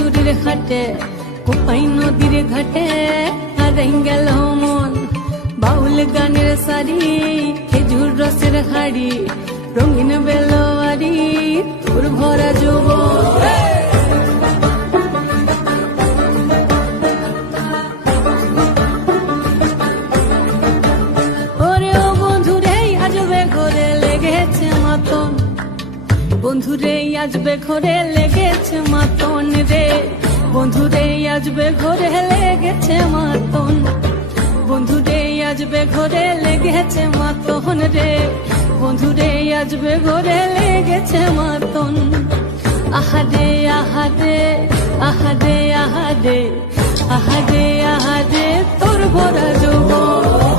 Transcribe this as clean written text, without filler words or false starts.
মজুরির খাটে কোপাই নদীর ঘাটে হারাই গেল মন বাউল গানের সারি খেজুর রসের হাড়ি রঙিন বেলোয়ারি তোর ভরা যৌবন বন্ধুরে আসবে ঘরে লেগেছে মাতন রে বন্ধুরে আসবে ঘরে লেগেছে মাতন বন্ধুরে আসবে ঘরে লেগেছে মাতন রে বন্ধুরে আসবে ঘরে লেগেছে মাতন আহারে আহারে আহারে আহারে আহারে আহারে তোর ভরা যৌবন